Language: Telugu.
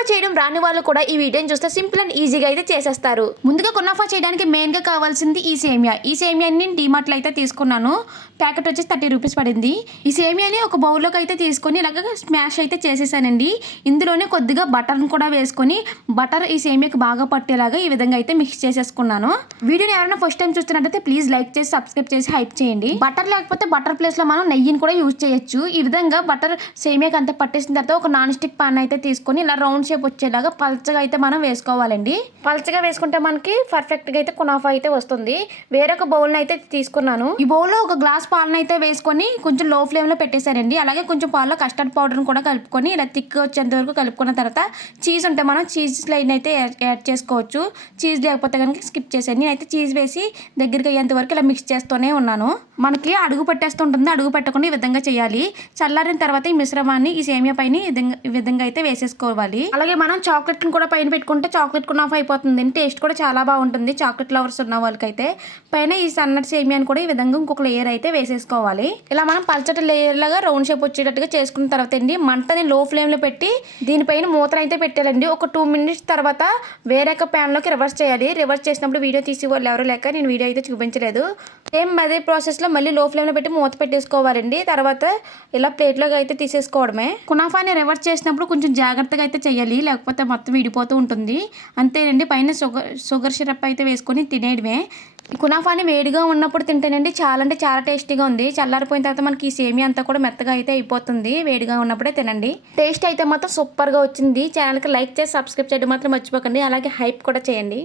కునాఫా చేయడం రాని వాళ్ళు కూడా ఈ వీడియోని చూస్తే సింపుల్ అండ్ ఈజీగా అయితే చేసేస్తారు. ముందుగా కునాఫా చేయడానికి మెయిన్గా కావాల్సింది ఈ సేమియా. ఈ సేమియాని డిమార్ట్లో అయితే తీసుకున్నాను. ప్యాకెట్ వచ్చేసి థర్టీ రూపీస్ పడింది. ఈ సేమియాని ఒక బౌల్లోకి అయితే తీసుకొని ఇలాగ స్మాష్ అయితే చేసేసానండి. ఇందులోనే కొద్దిగా బటర్ని కూడా వేసుకొని బటర్ ఈ సేమియాకి బాగా పట్టేలాగా ఈ విధంగా అయితే మిక్స్ చేసేసుకున్నాను. వీడియోని ఎవరైనా ఫస్ట్ టైం చూస్తున్నట్టయితే ప్లీజ్ లైక్ చేసి సబ్స్క్రైబ్ చేసి హైప్ చేయండి. బటర్ లేకపోతే బటర్ ప్లేస్లో మనం నెయ్యిని కూడా యూజ్ చేయొచ్చు. ఈ విధంగా బటర్ సేమియాకి అంతా పట్టేసిన తర్వాత ఒక నాన్ స్టిక్ పాన్ అయితే తీసుకొని ఇలా రౌండ్ షేప్ వచ్చేలాగా పల్చగా అయితే మనం వేసుకోవాలండి. పల్చగా వేసుకుంటే మనకి పర్ఫెక్ట్గా అయితే కునాఫా అయితే వస్తుంది. వేరొక బౌల్ని అయితే తీసుకున్నాను. ఈ బౌల్లో ఒక గ్లాస్ పాలను అయితే వేసుకొని కొంచెం లో ఫ్లేమ్లో పెట్టేశారండి అలాగే కొంచెం పాలలో కస్టర్డ్ పౌడర్ని కూడా కలుపుకొని ఇలా థిక్ వచ్చేంత వరకు కలుపుకున్న తర్వాత చీజ్ ఉంటే మనం చీజ్ స్లైడ్ అయితే యాడ్- చేసుకోవచ్చు. చీజ్ లేకపోతే కనుక స్కిప్ చేసేయండి. నేనైతే చీజ్ వేసి దగ్గరికి అయ్యేంత వరకు ఇలా మిక్స్ చేస్తూనే ఉన్నాను. మనకి అడుగు పెట్టేస్తుంటుంది. అడుగు పెట్టకుండా ఈ విధంగా చేయాలి. చల్లారిన తర్వాత ఈ మిశ్రమాన్ని ఈ సేమియా పైన ఈ విధంగా అయితే వేసేసుకోవాలి. అలాగే మనం చాక్లెట్ని కూడా పైన పెట్టుకుంటే చాక్లెట్ కూడా ఆఫ్ అయిపోతుంది. టేస్ట్ కూడా చాలా బాగుంటుంది. చాక్లెట్ లవర్స్ ఉన్న వాళ్ళకైతే పైన ఈ సన్నటి సేమియాని కూడా ఈ విధంగా ఇంకొక లేయర్ అయితే వేసేసుకోవాలి. ఇలా మనం పల్చటి లేయర్ లాగా రౌండ్ షేప్ వచ్చేటట్టుగా చేసుకున్న తర్వాత అండి మంటని లో ఫ్లేమ్లో పెట్టి దీనిపైన మూతను అయితే పెట్టాలండి. ఒక టూ మినిట్స్ తర్వాత వేరే ఒక ప్యాన్లోకి రివర్స్ చేయాలి. రివర్స్ చేసినప్పుడు వీడియో తీసి వాళ్ళు ఎవరు లేక నేను వీడియో అయితే చూపించలేదు. సేమ్ అదే ప్రాసెస్లో మళ్ళీ లో ఫ్లేమ్లో పెట్టి మూత పెట్టేసుకోవాలండి. తర్వాత ఇలా ప్లేట్లోకి అయితే తీసేసుకోవడమే. కునాఫాని రివర్స్ చేసినప్పుడు కొంచెం జాగ్రత్తగా అయితే చేయాలి లేకపోతే మొత్తం విడిపోతూ ఉంటుంది. అంతేనండి పైన షుగర్ షుగర్ సిరప్ అయితే వేసుకొని తినేయడమే. కునాఫాని వేడిగా ఉన్నప్పుడు తింటేనండి చాలా అంటే చాలా టేస్టీగా ఉంది. చల్లారిపోయిన తర్వాత మనకి ఈ సేమియా అంతా కూడా మెత్తగా అయితే అయిపోతుంది. వేడిగా ఉన్నప్పుడే తినండి. టేస్ట్ అయితే మాత్రం సూపర్గా వచ్చింది. ఛానల్కి లైక్ చేసి సబ్స్క్రైబ్ చేయడం మాత్రం మర్చిపోకండి. అలాగే హైప్ కూడా చేయండి.